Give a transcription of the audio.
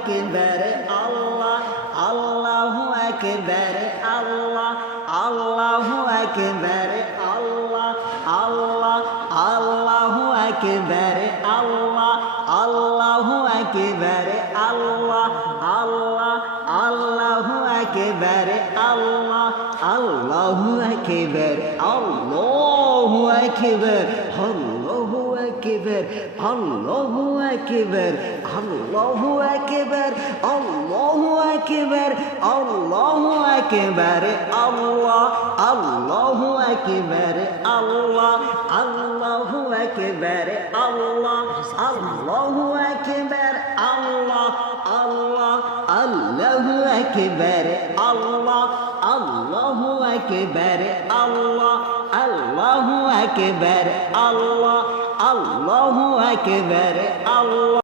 আকবার আল্লাহ আল্লাহু আকবার আল্লাহ আল্লাহু আকবার আল্লাহ আল্লাহ আল্লাহু আকবার আল্লাহ আল্লাহু আকবার আল্লাহ আল্লাহ আল্লাহু আকবার আল্লাহ আল্লাহু আকবার আল্লাহু আকবার আল্লাহু আকবার আল্লাহু আকবার আল্লাহু আকবার আল্লাহু আকবার আল্লাহু আকবার আল্লাহ আল্লাহু আকবার আল্লাহ আল্লাহু আকবার আল্লাহ আল্লাহু আকবার আল্লাহ আল্লাহ আল্লাহু আকবার আল্লাহ আল্লাহু আকবার আল্লাহ আল্লাহু আকবার আল্লাহ আল্লাহু আকবার আল্লাহ